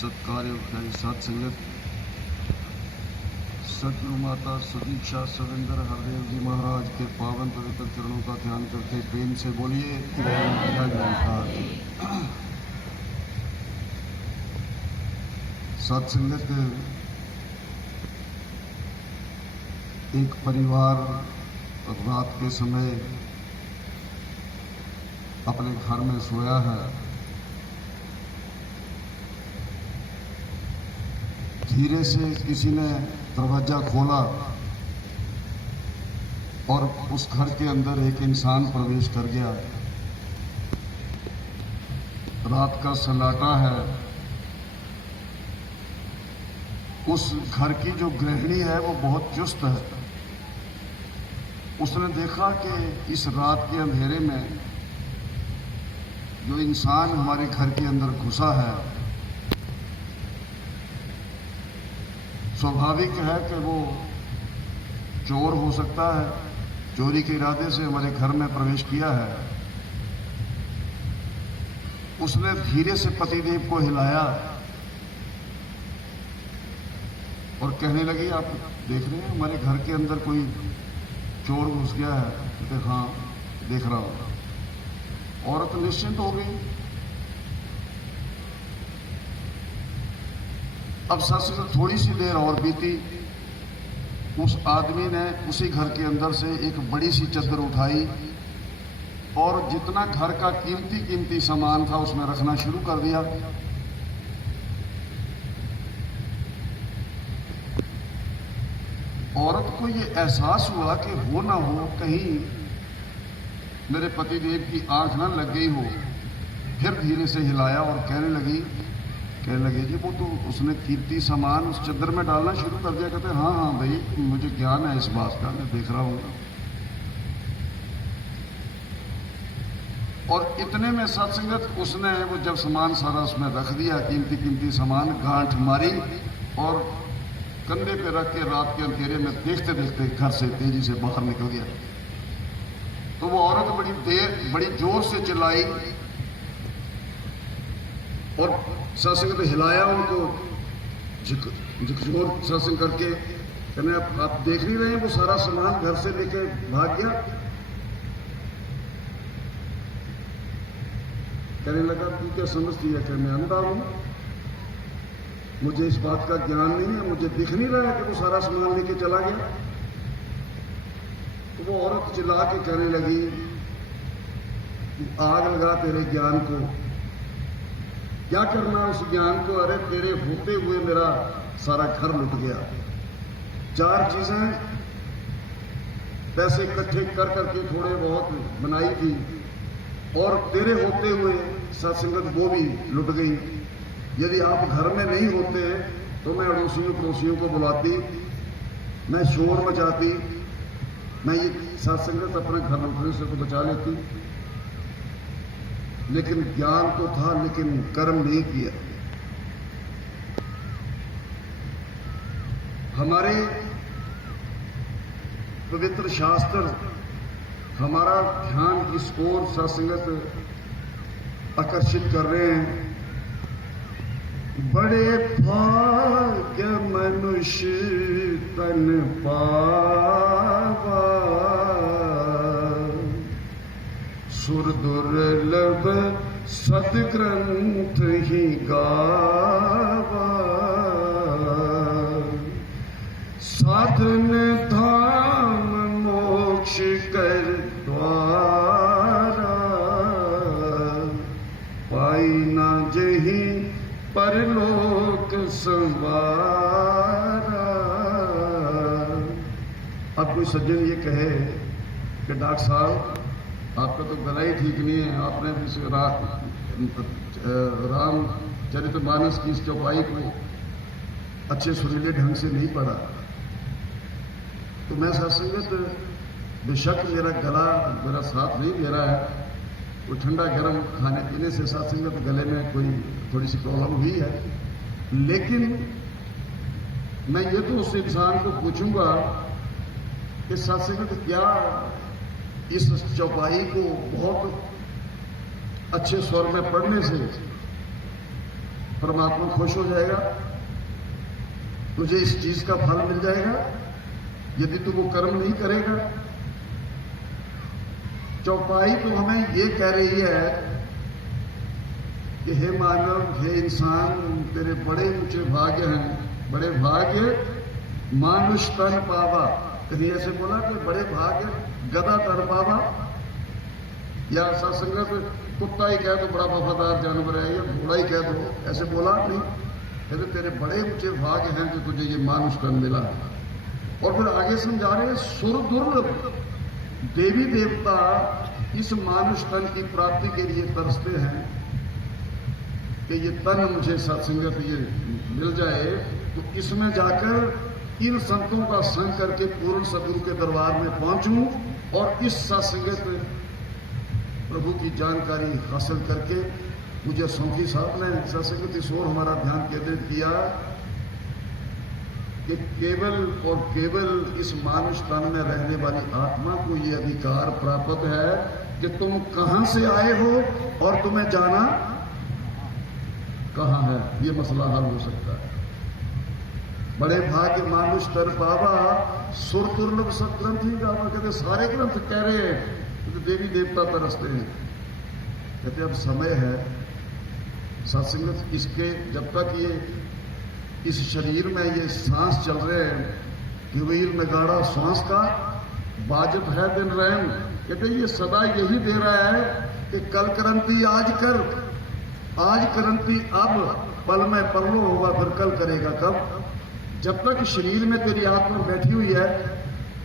सत्कार्य सात संगत सतगुरु माता सुदीक्षा सविंदर हरदेव जी महाराज के पावन पवित्र चरणों का ध्यान करके प्रेम से बोलिए सात संगत। एक परिवार रात के समय अपने घर में सोया है। धीरे से किसी ने दरवाजा खोला और उस घर के अंदर एक इंसान प्रवेश कर गया। रात का सन्नाटा है। उस घर की जो गृहिणी है वो बहुत चुस्त है। उसने देखा कि इस रात के अंधेरे में जो इंसान हमारे घर के अंदर घुसा है, स्वाभाविक है कि वो चोर हो सकता है। चोरी के इरादे से हमारे घर में प्रवेश किया है। उसने धीरे से पतिदेव को हिलाया और कहने लगी, आप देख रहे हैं हमारे घर के अंदर कोई चोर घुस गया है? कहते हाँ देख रहा हूं। औरत निश्चिंत हो गई। अब सच में थोड़ी सी देर और बीती। उस आदमी ने उसी घर के अंदर से एक बड़ी सी चादर उठाई और जितना घर का कीमती सामान था उसमें रखना शुरू कर दिया। औरत को ये एहसास हुआ कि हो ना हो कहीं मेरे पतिदेव की आंख ना लग गई हो। फिर धीरे से हिलाया और कहने लगी जी वो तो उसने कीमती सामान उस चादर में डालना शुरू कर दिया। कहते हाँ हाँ भाई मुझे ज्ञान है इस बात का, मैं देख रहा हूं। और इतने में सत्संगत उसने वो जब सामान सारा उसमें रख दिया, कीमती सामान, गांठ मारी और कंधे पे रख के रात के अंधेरे में देखते देखते घर से तेजी से बाहर निकल गया। तो वो औरत बड़ी जोर से चिल्लाई और सत्संग तो हिलाया उनको, झकझोर सत्संग करके। कहने आप देख नहीं रहे हैं वो सारा सामान घर से लेके भाग गया। कहने लगा तू क्या समझती है कि मैं अंधा हूं? मुझे इस बात का ज्ञान नहीं है, मुझे दिख नहीं रहा है कि वो सारा सामान लेके चला गया। तो वो औरत चिल्ला के कहने लगी, आग लगा तेरे ज्ञान को, क्या करना उस ज्ञान को? अरे तेरे होते हुए मेरा सारा घर लुट गया। 4 चीजें पैसे इकट्ठे कर करके थोड़े बहुत बनाई थी और तेरे होते हुए सत्संगत वो भी लुट गई। यदि आप घर में नहीं होते तो मैं अड़ोसियों पड़ोसियों को बुलाती, मैं शोर मचाती, मैं ये सत्संगत अपने घर लुटने से तो बचा लेती। लेकिन ज्ञान तो था लेकिन कर्म नहीं किया। हमारे पवित्र शास्त्र हमारा ध्यान इस ओर सत्संगत आकर्षित कर रहे हैं। बड़े भाग्य मनुष्य तन पावा, सुर दुर्लभ सदग्रंथ ही गावा, साधन धाम मोक्ष कर द्वारा, पाई ना जही परलोक संवारा। अब कोई सज्जन ये कहे कि डॉक्टर साहब आपका तो गला ही ठीक नहीं है, आपने रामचरितमानस की इस चौपाई को अच्छे सुरीले ढंग से नहीं पढ़ा। तो मैं सत्संगत बेशक मेरा गला मेरा साथ नहीं दे रहा है, कोई ठंडा गर्म खाने पीने से सत्संगत गले में कोई थोड़ी सी प्रॉब्लम हुई है। लेकिन मैं ये तो उस इंसान को पूछूंगा कि सत्संगत क्या इस चौपाई को बहुत अच्छे स्वर में पढ़ने से परमात्मा खुश हो जाएगा, तुझे इस चीज का फल मिल जाएगा यदि तू वो कर्म नहीं करेगा। चौपाई तो हमें ये कह रही है कि हे मानव, हे इंसान, तेरे बड़े ऊंचे भाग्य हैं, बड़े भाग्य मानुष तन पावा। कहीं ऐसे बोला कि बड़े भाग्य गदा तन पावा, या सत्संगत कुत्ता ही कह दो बड़ा वफादार जानवर है, या घोड़ा ही कह दो, ऐसे बोला नहीं। कहते तेरे बड़े ऊंचे भाग्य हैं कि तुझे ये मानुष तन मिला। और फिर आगे समझा रहे सुर दुर्लभ देवी देवता इस मानुष तन की प्राप्ति के लिए तरसते हैं कि ये तन मुझे सत्संगत ये मिल जाए तो इसमें जाकर इन संतों का संग करके पूर्ण सदगुरु के दरबार में पहुंचूं और इस सत्संगत प्रभु की जानकारी हासिल करके मुझे सौंखी साहब ने सत्संगत इस ओर हमारा ध्यान केंद्रित किया कि केवल और केवल इस मानुष तन में रहने वाली आत्मा को ये अधिकार प्राप्त है कि तुम कहां से आए हो और तुम्हें जाना कहां है। ये मसला हल हो सकता है। बड़े भाग्य मानुष तन पावा सुर दुर्लभ सत्ग्रंथ ही गावा। कहते सारे ग्रंथ कह रहे हैं तो देवी देवता तरसते हैं। कहते अब समय है सत्संगत इसके, जब तक ये इस शरीर में ये सांस चल रहे हैं, किवील में गाड़ा श्वास का बाजत है दिन रहम। कहते ये सदा यही दे रहा है कि कल करंती आज कर, आज करंती अब, पल में परलो होगा फिर कल करेगा कब। जब तक शरीर में तेरी आत्मा बैठी हुई है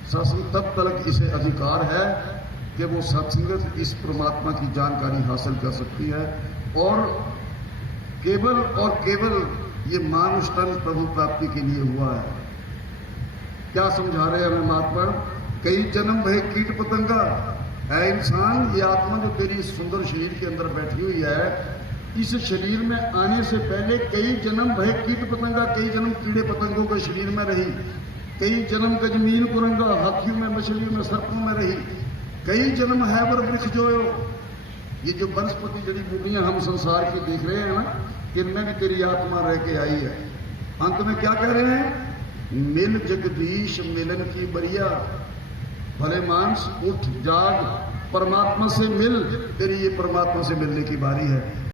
सत्संग, तब तक इसे अधिकार है कि वो सत्संगत इस परमात्मा की जानकारी हासिल कर सकती है। और केवल ये मानुष तन प्रभु प्राप्ति के लिए हुआ है। क्या समझा रहे हैं हमें महात्मा? कई जन्म भय कीट पतंगा है इंसान, ये आत्मा जो तेरी सुंदर शरीर के अंदर बैठी हुई है, इस शरीर में आने से पहले कई जन्म भय कीट पतंगा, कई जन्म कीड़े पतंगों के शरीर में रही, कई जन्म गजमीन कुरंगा, हाथियों में, मछलियों में, सर्पों में रही, कई जन्म है वर वृक्ष जोयो। ये जो वनस्पति जड़ी बूटियां हम संसार की देख रहे हैं ना, इनमें भी तेरी आत्मा रह के आई है। अंत में क्या कह रहे हैं? मिल जगदीश मिलन की बरिया, भले मानस उठ जाग परमात्मा से मिल, तेरी ये परमात्मा से मिलने की बारी है।